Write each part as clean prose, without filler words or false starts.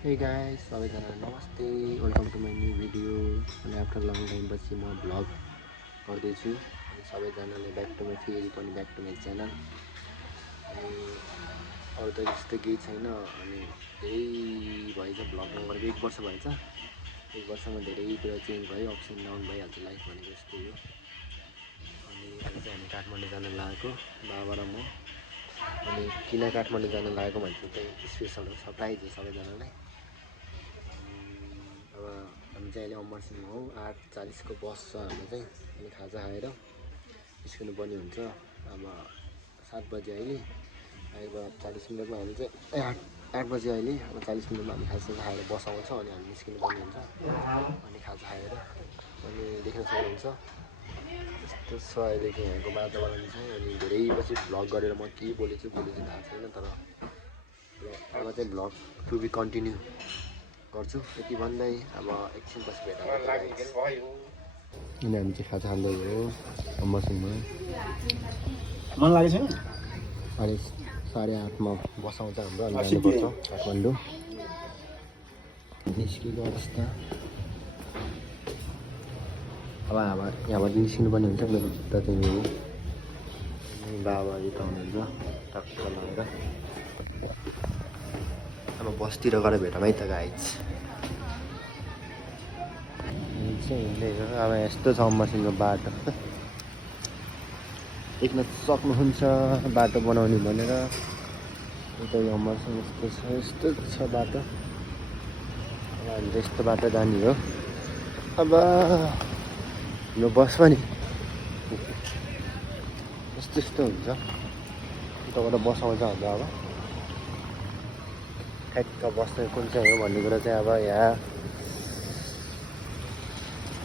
Hey guys, सबैजना नमस्ते, welcome to my new video. अनि आफ्टर लङ टाइमपछि म भ्लग गर्दैछु। अनि सबैजनाले ब्याक टु माई फेरि पनि ब्याक टु माई च्यानल। अनि अरू त त्यस्तो केही छैन। अनि धेरै भएछ भ्लग नगरेको, 1 वर्ष भएछ। 1 वर्षमा धेरै कुरा चेन्ज भयो, अप्स एन्ड डाउन भइहाल्छ लाइफ भनेको यस्तै हो। अनि अहिले चाहिँ हामी काठमाडौँ जान लागेको, बाबा र म। अनि किन काठमाडौँ जान लागेको भनेको चाहिँ स्पेसल हो, सरप्राइज हो सबैजनालाई। अब हामी चाहिँ अहिले अमरसिंह हौ, 8:40 को बस छ हाम्रो चाहिँ। अनि खाजा खाएर निस्किनु पर्ने हुन्छ। अब 7 बजे अहिले 40 मिनटमा हामी चाहिँ 8 बजे अहिले, अब 40 मिनटमा हामी खाजा खाएर बस आउँछ। अनि हामी निस्किनु पर्ने हुन्छ। अनि खाजा खाएर अनि देख्न सक्नुहुन्छ यस्तो छ अहिलेको यहाँको वातावरण चाहिँ। अनि धेरै पछि भ्लग गरेर म के बोलेछु थाहा छैन, तर अब चाहिँ भ्लग टु बी कन्टिन्यू गर्छु। यति भन्दै अब एकछिनपछि भेट हुन्छ। अनि हामी चाहिँ खाजा खाँदै हो अमरसिंहमा। मन लागेको छैन? 8:30मा बस आउँछ हाम्रो। अनि जानुपर्छ काठमाडौँ। निस्केको अवस्था अब यहाँबाट निस्किनु पर्ने हुन्छ। मेरो जुत्ता चाहिँ हो। अनि बाबा यता हुनुहुन्छ टक्क लगाएर। अब बसतिर गएर भेटौँ है त गाइज। हिँड्दै हो। अब यस्तो छ अमरसिंहको बाटो, देख्न सक्नुहुन्छ बाटो बनाउने भनेर। यता अमरसिंह यस्तो छ बाटो। अब हामी चाहिँ यस्तो बाटो जाने हो। अब हाम्रो बस पनि यस्तो हुन्छ। उताबाट बस आउँछ हाम्रो। अब ठ्याक्क बस चाहिँ कुन चाहिँ हो भन्ने कुरा चाहिँ अब यहाँ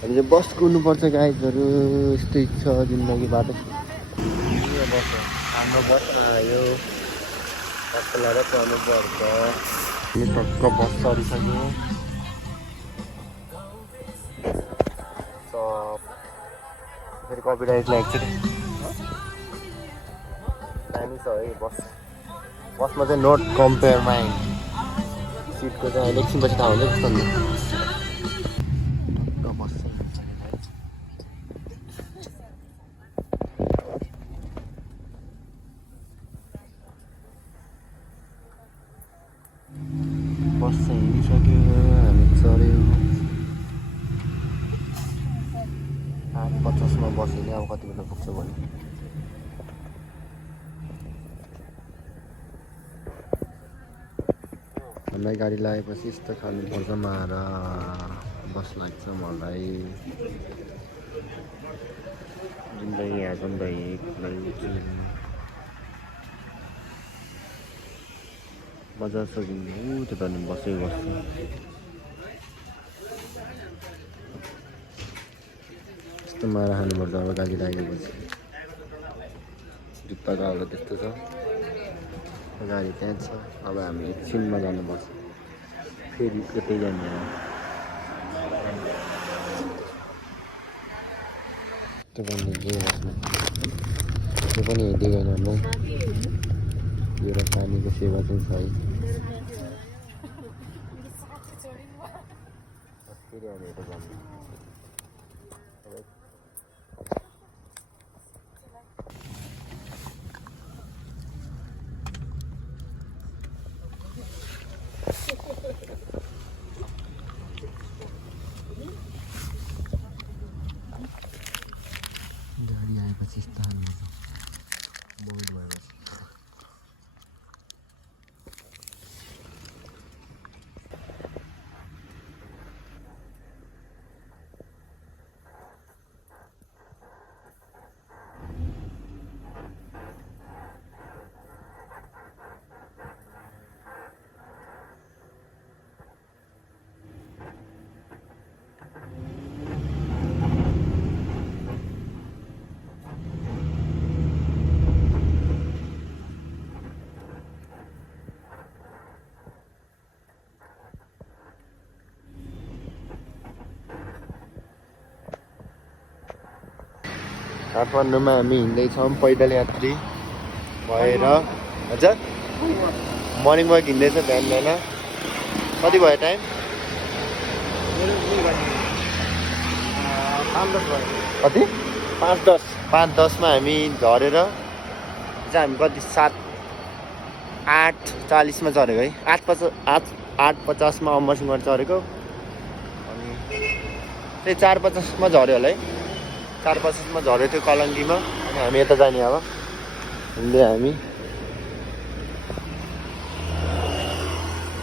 हामी चाहिँ बस कुर्नुपर्छ गाइजहरू। यस्तै छ जिन्दगी बाटो। यो बस हो हाम्रो, बसमा आयो कसैलाई चढ्नुपर्छ। अनि टक्क बस चढिसक्यो। फेरि कपिराइट लाग्छ कि दामी छ है बस। बसमा चाहिँ नोट कम्पेयर माइन्ड। सिटको चाहिँ अहिले एकछिनपछि थाहा हुन्छ जस्तो नि। टक्क बस चाहिँ बस चाहिँ हिँडिसक्यो। हामी चढ्यो। 8:50मा बस हिँड्यो। अब कति बेला पुग्छ भने हामीलाई गाडी लागेपछि यस्तो खानुपर्छ मारा। बस लाग्छ मलाई। जिन्दगी यहाँ जिन्दगी मजा छ जिन्दगी। त्यो त बसेको बस्छ। यस्तो मारा खानुपर्छ अब गाडी लागेपछि। जुत्ताको हालत त्यस्तो छ। गाडी त्यहाँ छ। अब हामी एकछिनमा जानुपर्छ, फेरि यतै जाने हो। त्यो पनि हेर्दै गएन हामीलाई। एउटा पानीको सेवा चाहिँ छ है। फेरि हामी यता जानु। गाडी आएपछि यस्तो हाल्नु बोर्ड भएपछि काठमाडौँमा हामी हिँड्दैछौँ पैदल यात्री भएर। हजुर मर्निङ वाक हिँड्दैछ बिहान कति भयो टाइम? 5:10 भयो। कति? 5:10। 5:10मा हामी झरेर चाहिँ हामी कति 8:40मा झरेको है। 8:50मा अमरसिंहबाट चढेको अनि त्यही 4:50मा झऱ्यो होला है। 4:50मा झरेको थियो कलङ्गीमा। अनि हामी यता जाने अब हिँड्दै हामी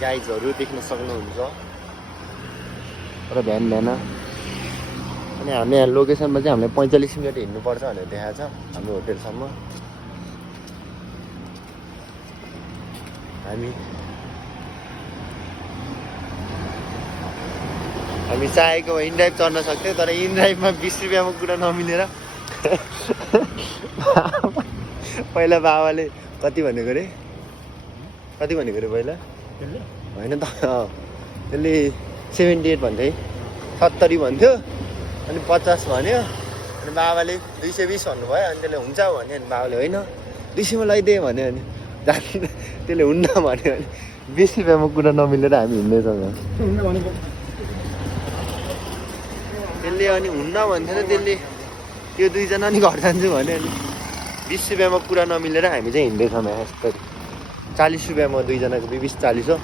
गाइजहरू देख्न सक्नुहुन्छ र बिहान अनि हामी यहाँ लोकेसनमा चाहिँ हामीले 45 मिनट हिँड्नुपर्छ भनेर देखाएको छ हाम्रो होटेलसम्म। हामी चाहेको भए इनड्राइभ चढ्न सक्थ्यौँ तर इनड्राइभमा 20 रुपियाँमा कुरा नमिलेर पहिला बाबाले कति भनेको अरे पहिला होइन त त्यसले 78 भन्थ्यो है। 70 भन्थ्यो अनि 50 भन्यो अनि बाबाले 220 भन्नुभयो अनि त्यसले हुन्छ भन्यो अनि बाबाले होइन 200मा लगाइदिएँ भन्यो अनि त्यसले हुन्न भन्यो अनि 20 रुपियाँमा कुरा नमिलेर हामी हिँड्दैछौँ। त्यसले अनि हुन्न भन्थेन त्यसले त्यो दुईजना नि घर जान्छु भन्यो अनि 20 रुपियाँमा कुरा नमिलेर हामी चाहिँ हिँड्दैछौँ यहाँ यस्तरी। 40 रुपियाँमा दुईजनाको 20-40 हो।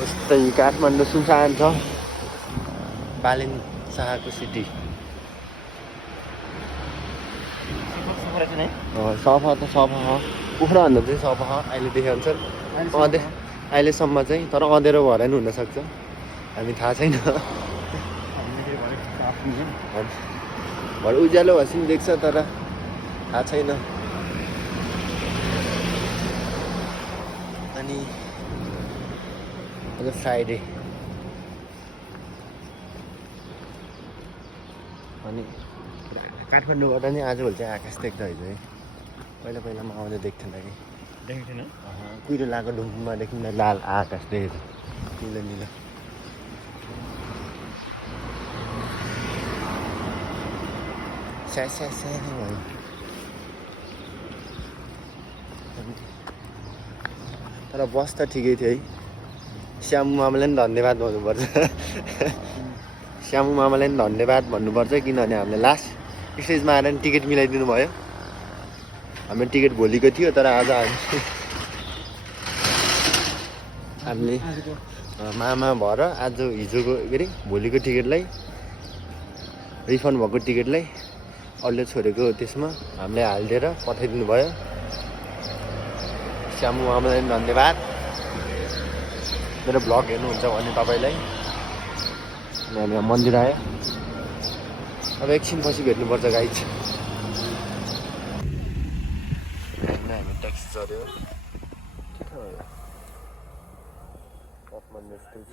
यस्तै काठमाडौँ सुनसान छ बालिन शाहको सिटी। सफा त सफा हो कुखुराभन्दा चाहिँ सफा हो अहिले देखाउँछ अहिलेसम्म चाहिँ तर अँधेरो भएर नि हुनसक्छ हामी थाहा छैन। भरे उज्यालो भएपछि नि देख्छ तर थाहा छैन। अनि आज फ्राइडे अनि काठमाडौँबाट नि आजभोलि चाहिँ आकाश देख्दा है पहिलामा आउँदा देख्थेन कि देखेको कुहिरो लगाएको ढुङ्गादेखि लाल आकाश देखेको निलो निलो। भयो तर बस त ठिकै थियो है। श्यामु मामालाई पनि धन्यवाद भन्नुपर्छ। श्यामु मामालाई पनि धन्यवाद भन्नुपर्छ किनभने हामीले लास्ट स्टेजमा आएर नि टिकट मिलाइदिनु भयो। हाम्रो टिकट भोलिको थियो तर आज हामीले मामा भएर आज हिजोको के अरे भोलिको टिकटलाई रिफन्ड भएको टिकटलाई अरूले छोडेको त्यसमा हामीले हालिदिएर पठाइदिनु भयो। श्यामु मामालाई पनि धन्यवाद। मेरो भ्लग हेर्नुहुन्छ भने तपाईँलाई। हामी मन्दिर आयो अब एकछिनपछि भेट्नुपर्छ गाइज। हामी ट्याक्सी चढ्यो काठमाडौँ यस्तै छ।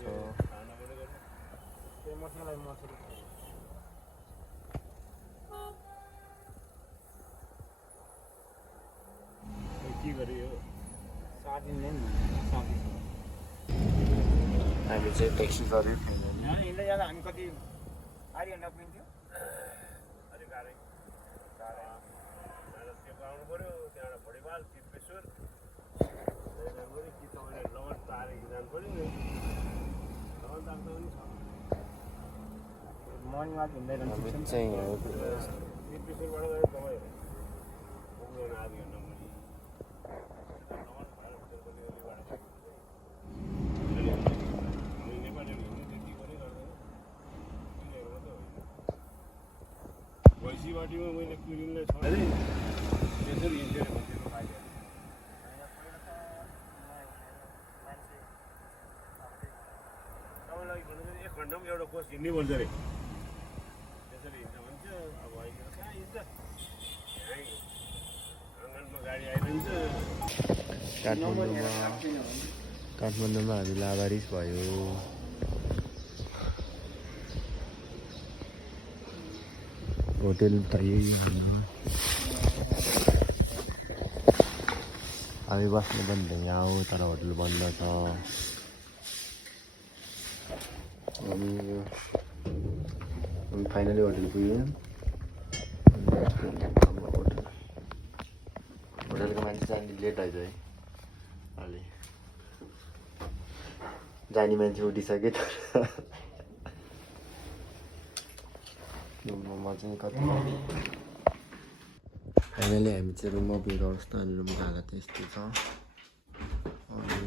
हामी चाहिँ ट्याक्सी गऱ्यो हिँड्दै जाँदा हामी कति आधी घन्टा पुग्थ्यो। अलिक गाह्रै त्यो आउनु पऱ्यो त्यहाँबाट भोलिबाल तिरपेश्वर जानु पऱ्यो कि तपाईँले लवन तारेको जानु पऱ्यो नि। लवन तार त पनि छ मर्निङ वाक हिँड्दैन हामी चाहिँ तिरपेश्वरबाट गयो तपाईँ पुग्दैन आधी घन्टा मुनि लवन भएर भैँसीबाटीमा मैले कुरिनलाई छोडेँ त्यसरी हिँड्थेँ त्यो खाइदिएँ तपाईँलाई भन्नु 1 घन्टामा एउटा कोस हिँड्नै पर्छ अरे त्यसरी हिँड्छ भन्छ। अब अहिले कहाँ हिँड्छ आँगनमा गाडी आइरहन्छ। काठमाडौँमा हामी लाभारिस भयो। होटेल त यही हामी बस्नु पनि यहाँ हो तर होटेल बन्द छ। हामी फाइनली होटेल पुग्यौँ। होटेलको मान्छे जाने लेट आइज है अलि जाने मान्छे उठिसक्यो तर रुममा चाहिँ कति फाइनली हामी चाहिँ रुममा पुगेको त अनि रुमको हालत यस्तो छ अनि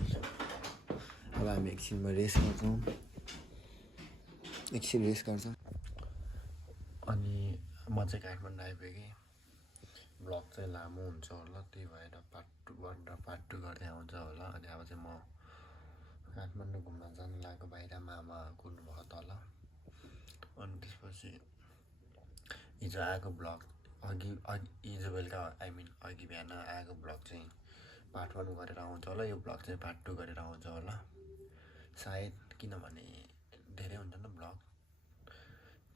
अब हामी एकछिनमा रेस्ट गर्छौँ अनि म चाहिँ काठमाडौँ आइपुगेँ ब्लग चाहिँ लामो हुन्छ होला त्यही भएर पार्ट 1 र पार्ट 2 गर्दै आउँछ होला अनि अब चाहिँ म काठमाडौँ घुम्न जानु लागेको बाहिर मामा कुर्नुभयो तल अनि त्यसपछि हिजो आएको ब्लग अघि हिजो बेलुका अघि बिहान आएको ब्लग चाहिँ पार्ट 1 गरेर आउँछ होला यो ब्लग चाहिँ पार्ट 2 गरेर आउँछ होला सायद किनभने धेरै हुन्छ नि ब्लग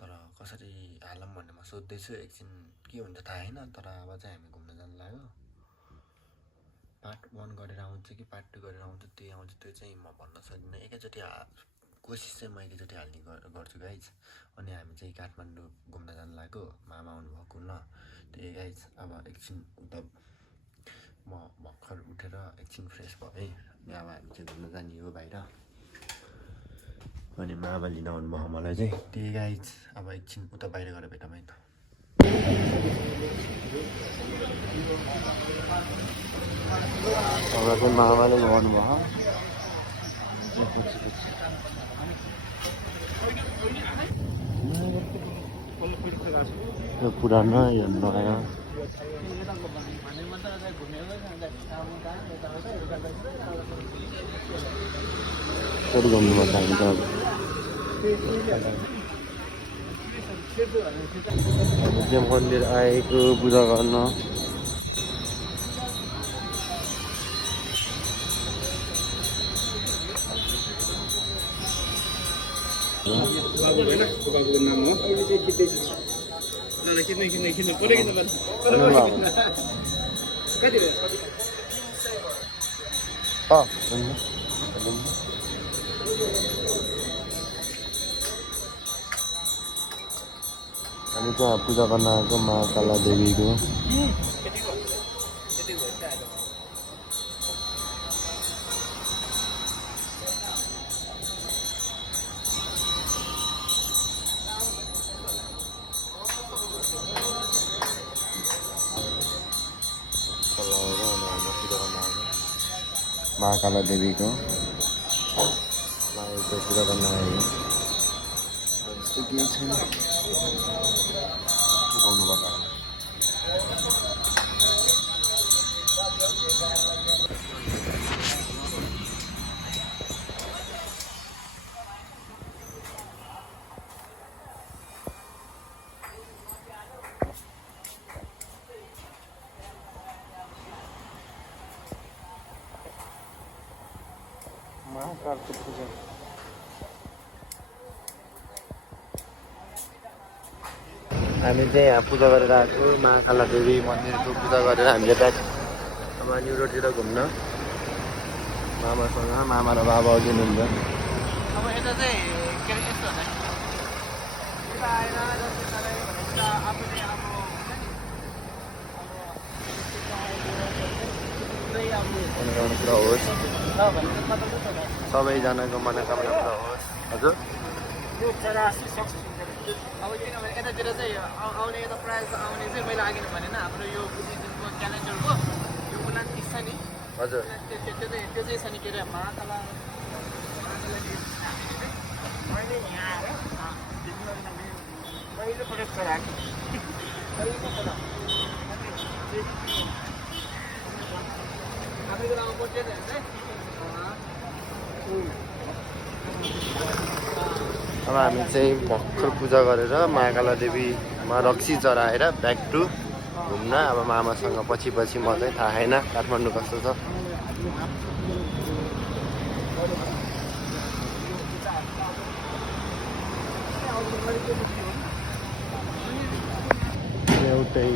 तर कसरी हालौँ भन्ने म सोध्दैछु एकछिन के हुन्छ थाहा छैन तर अब चाहिँ हामी घुम्न जानु लाग्यो पार्ट 1 गरेर आउँछ कि पार्ट 2 गरेर आउँछ त्यो चाहिँ म भन्न सक्दिनँ एकैचोटि कोसिस चाहिँ म एकैचोटि हाल्ने गर्छु गाइज अनि हामी चाहिँ काठमाडौँ घुम्न जानु लाग्यो मामा आउनुभयो घुम्न त्यही गाइज अब एकछिन उता म भर्खर उठेर एकछिन फ्रेस भएँ अनि अब हामी चाहिँ घुम्न जाने हो बाहिर अनि मामा लिन आउनुभयो मलाई चाहिँ त्यही गाइज अब एकछिन उता बाहिर गएर भेटौँ है त अब चाहिँ मामाले लगाउनु भयो यो पुरानो यो नयाँ कसरी घुम्नु मन लाग्छ अब हामी चाहिँ मन्दिर आएको पूजा गर्न हामी चाहिँ पूजा गर्न आएको महाकाला देवीको महाकाला देवीको मायाको पूजा गर्न आयो त्यस्तो केही छैन गाउनु पर्ला महाकालको पूजा हामी चाहिँ यहाँ पूजा गरेर आएको महाकाला देवी मन्दिरको पूजा गरेर हामीले ब्याक अब न्यु रोडतिर घुम्न मामासँग मामा र बाबा अघि हुनुहुन्छ अब यता चाहिँ के अरे यस्तो होला यता आएर आफूले मनोकामना पुरा होस् सबैजनाको मनोकामना पुरा होस् हजुर अब किनभने यतातिर चाहिँ आउने यता प्रायः जस्तो आउने चाहिँ मैले अघि भने हाम्रो यो बुद्धिज्मको क्यालेन्डरको यो 29 छ नि हजुर त्यो चाहिँ छ नि के अरे महाकाला मैले यहाँ आएर पहिलोपटक चलाएको हाम्रो बेलामा बोटेर अब हामी चाहिँ भर्खर पूजा गरेर महाकाला देवीमा रक्सी चढाएर ब्याक टु घुम्न अब मामासँग पछि म चाहिँ थाहा छैन काठमाडौँ कस्तो छ एउटै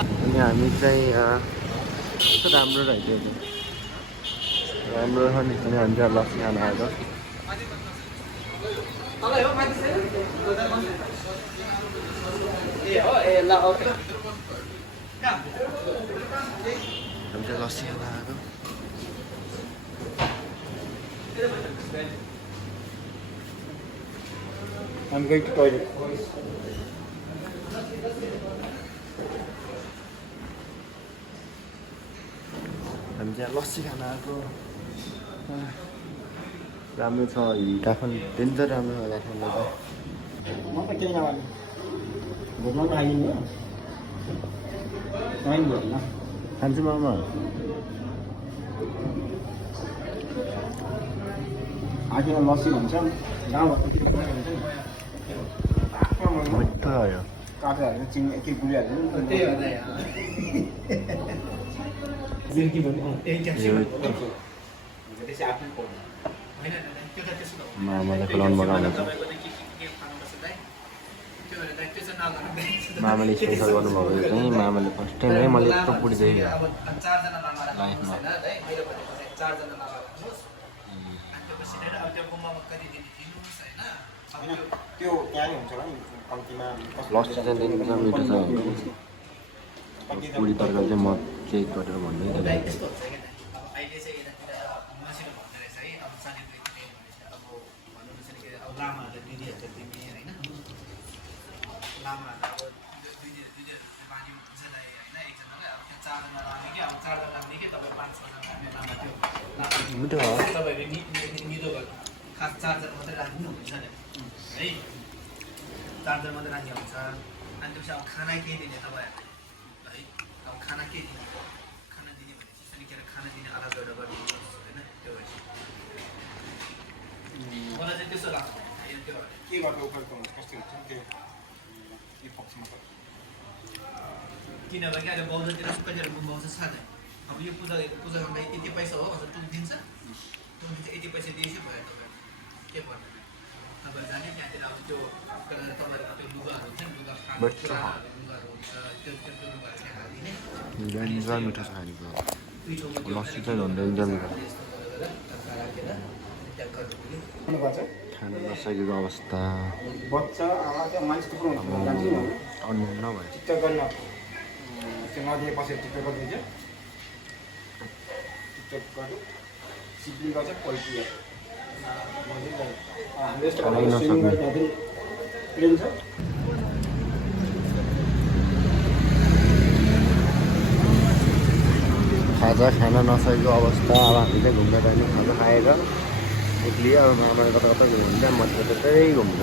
अनि हामी चाहिँ कस्तो राम्रो रहेछ राम्रो छ नि अनि हामी चाहिँ लस्सी खान आएको तलै हो माथि छैन ए हो ए ल ओके हामी चाहिँ लस्सी खान आएको I'm going to toilet. हामी चाहिँ लस्सी खान आएको राम्रो छ काठमाडौँ डेन्जर राम्रो छ काठमाडौँ म त केही नभने घुम्न खाइदिनु तपाईँ घुम्न खान्छु मामा आखिरमा लस्सी भन्छ गाउँघरको मिठो आयो काटेर हाल्नु चिनी एक गुलिहाल्नु त्यही हो त जिर्की भन्नु त्यही त्यसै आफ्नो पर्छ हैन त्यो त त्यसो हो मामाले खुलाउनु बनाउनु छ तपाईको चाहिँ के खानुपर्छ दाइ त्यो भएर दाइ त्यो चाहिँ नगर्नु मामाले स्पेसल गर्नुभएको चाहिँ मामाले फर्स्ट टाइम है मैले यत्रो पुडी देखेँ अब 4 जना लामा लाइफमा। राख्नुहोस् हैन दाइ मेरो भनेको चाहिँ 4 जना लामा राख्नुहोस् अनि त्यो पछि अब त्यो गुम्बामा कति दिन दिनुहोस् हैन अब त्यो त्यहाँ हुन्छ नि कम्तीमा लस्सी चाहिँ डेन्जर मिठो छ पुरी तरकारी चाहिँ म चेक गरेर भन्दै दाइ थिएँ त्यस्तो हुन्छ के अब अहिले चाहिँ यतातिर मसिनो भन्दै रहेछ है अब सानीको यति भनेपछि अब भन्नु नसक्ने के अब लामाहरूले दिदीहरूले दिने हैन लामाहरू अब दिदीहरू बानी हुन्छ दाइ हैन एकजनालाई अब त्यो 4 जना लाने कि अब 4 जना लाने कि तपाईँ 5 जना लाने लामा त्यो लामा मिठो हो तपाईँहरूले निदो गर्नु खास 4 जना मात्रै राख्नु हुन्छ नि है 4 जना मात्रै राख्ने हुन्छ अनि त्यसपछि अब खाना के दिने तपाईँहरूले है अब खाना के दिने खाना दिने भनेपछि सनिखेर खाना दिने अलग एउटा गरिदिनुहोस् होइन त्यो भएपछि मलाई चाहिँ त्यसो लाग्छ त्यो के गर्दा उपयोग हुन्छ कस्तो हुन्छ त्यो पक्षमा किनभने अहिले बौद्धतिर कतिवटा गुम्बा आउँछ साथै अब यो पूजा गर्दा यति पैसा हो भनेर टुक दिन्छ यति पैसा दिएपछि भयो तपाईँ के गर्नु तपाईँ जाने त्यहाँतिर अब त्यो तपाईँहरूको त्यो लुगाहरू हुन्छ नि लुगा लुगाहरू हुन्छ त्यो लुगाहरू चाहिँ हालिदिने डेन्जर मिठो छ खानेको पिठोमा लस्सी चाहिँ झन् डेन्जर मिठो गर्नुपर्छ खान नसकेको अवस्था बच्चा आमा त्यो मान्छे थुप्रो हुन्छ जान्छु नि अन्य नभए टिकटक गर्न त्यो नदिए पछि टिकटक गरिदिन्छ टिकटक गर्यो सिप्लिङ गर्छ पैसा हाम्रो यस्तो खानै नसक्ने। स्विमिङ गर्ने त्यहाँ पनि प्लेन छ खाजा खान नसकेको अवस्था अब हामी चाहिँ घुम्न जाने खाजा खाएर एक्लै अब मामाले कता कता घुम्छ म त्यतै घुम्छ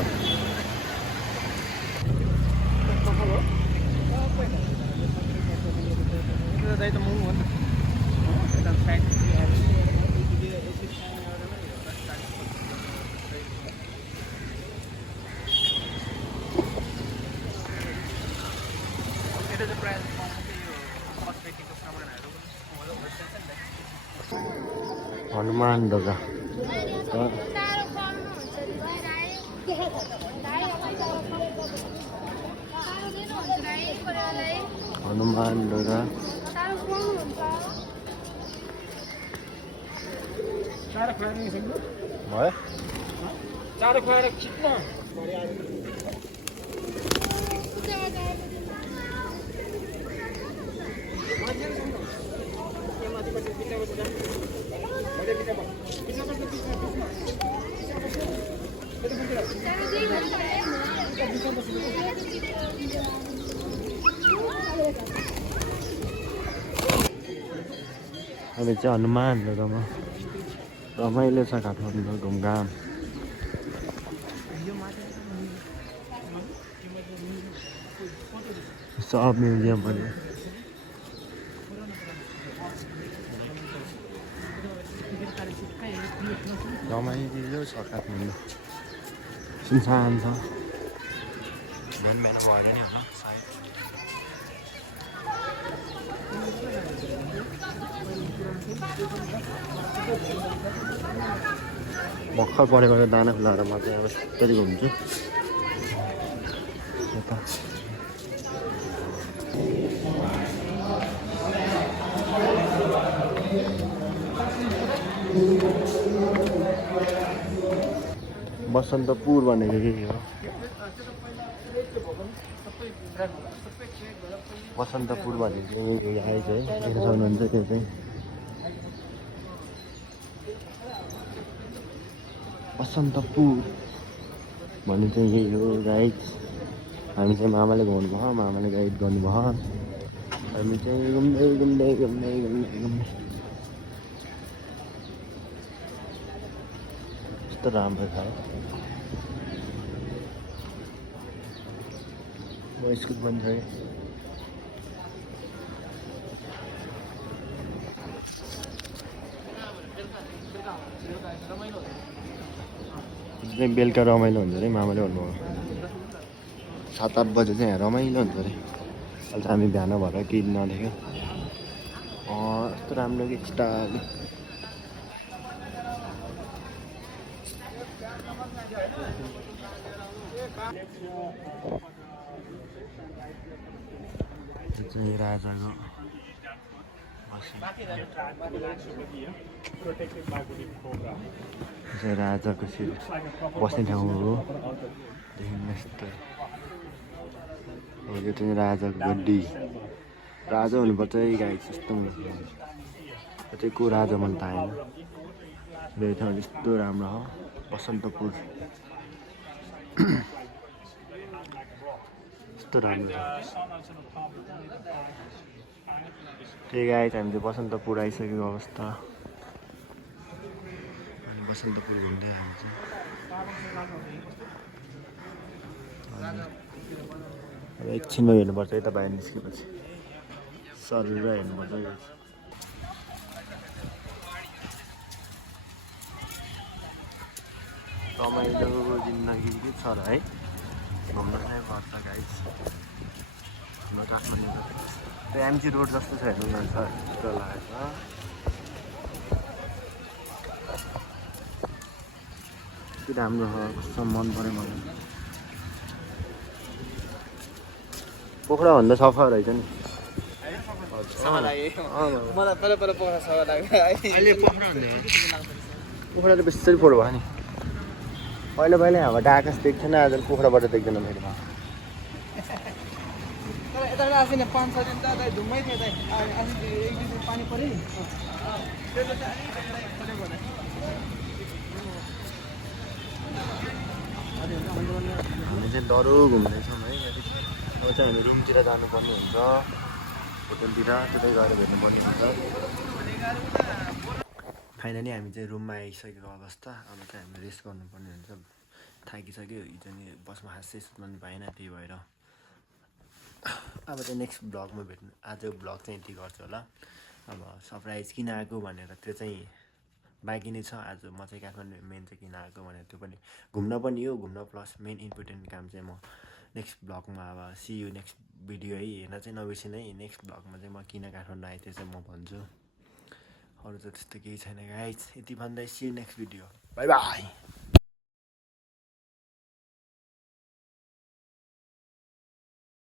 दाइ त मुङ हो नि यता साइड यता चाहिँ प्रायः पाउँछ यो कस्मेटिकको सामानहरू हनुमान ढोका हनुमान ढोका चारो खुवाएर निस्किनु भयो चारो खुवाएर खिच्न अहिले चाहिँ हनुमान ढोकामा रमाइलो छ काठमाडौँ घुमघाम सब म्युजियम पनि रमाइलो छ काठमाडौँ सुनसान छ बिहान बिहान भयो नि होला सायद भर्खर परेको दाना खुलाएर म चाहिँ अब सबै घुम्छु यता बसन्तपुर भनेको के हो बसन्तपुर भनेको चाहिँ आइज है हेर्न सक्नुहुन्छ त्यो चाहिँ बसन्तपुर भन्ने चाहिँ यही हो गाइड हामी चाहिँ मामाले घुमाउनुभयो मामाले गाइड गर्नुभयो हामी चाहिँ घुम्दै घुम्दै घुम्दै घुम्दै घुम्दै कस्तो राम्रो छ म स्कुल पनि छ कि बेलुका रमाइलो हुन्छ अरे मामाले भन्नुभयो 7-8 बजे चाहिँ यहाँ रमाइलो हुन्छ अरे अहिले चाहिँ हामी बिहान भएर केही नदेख्यो यस्तो राम्रो कि स्टाइल चाहिँ राजाको चाहिँ राजाको बस्ने ठाउँ हो देखिनु यस्तो यो चाहिँ राजाको गड्डी राजा हुनुपर्छ है गाई यस्तो यो चाहिँ को राजा मन थाहा छैन यो ठाउँ यस्तो राम्रो हो बसन्तपुर यस्तो राम्रो छ त्यही गाई हामी चाहिँ बसन्तपुर आइसकेको अवस्था अनि बसन्तपुर घुम्दै हामी चाहिँ अब एकछिनमा हेर्नुपर्छ यता बाहिर निस्केपछि सरेर हेर्नुपर्छ रमाइलो जिन्दगी के छ र है घुम्न चाहिँ पर्छ गाइस हाम्रो काठमाडौँ त्यो एमजी रोड जस्तो छ हेर्नु जान्छ यस्तो लागेको छ के राम्रो छ कस्तो मन पऱ्यो मलाई पोखराभन्दा सफा रहेछ नि पोखरा त बेसी फोहोर भयो नि पहिला पहिला यहाँबाट आकाश देख्थेन आज पोखराबाट देख्दैन फेरि हामी चाहिँ डह्रो घुम्दैछौँ है अब चाहिँ हामी रुमतिर जानुपर्ने हुन्छ होटलतिर त्यतै गएर भेट्नुपर्ने हुन्छ फाइनली हामी चाहिँ रुममा आइसकेको अवस्था अब चाहिँ हामीले रेस्ट गर्नुपर्ने हुन्छ थाकिसक्यो हिजो नि बसमा खासै सुत्न पनि पाएन त्यही भएर अब चाहिँ नेक्स्ट ब्लगमा भेट्नु आज ब्लग चाहिँ यति गर्छु होला अब सरप्राइज किन आएको भनेर त्यो चाहिँ बाँकी नै छ आज म चाहिँ काठमाडौँ मेन चाहिँ किन आएको भनेर त्यो पनि घुम्न पनि हो घुम्न प्लस मेन इम्पोर्टेन्ट काम चाहिँ म नेक्स्ट ब्लगमा अब सी यु नेक्स्ट भिडियो है हेर्न चाहिँ नबिर्सिनु है नेक्स्ट ब्लगमा चाहिँ म किन काठमाडौँ आएँ त्यो चाहिँ म भन्छु अरू त त्यस्तो केही छैन गाइस यति भन्दै see you next video bye by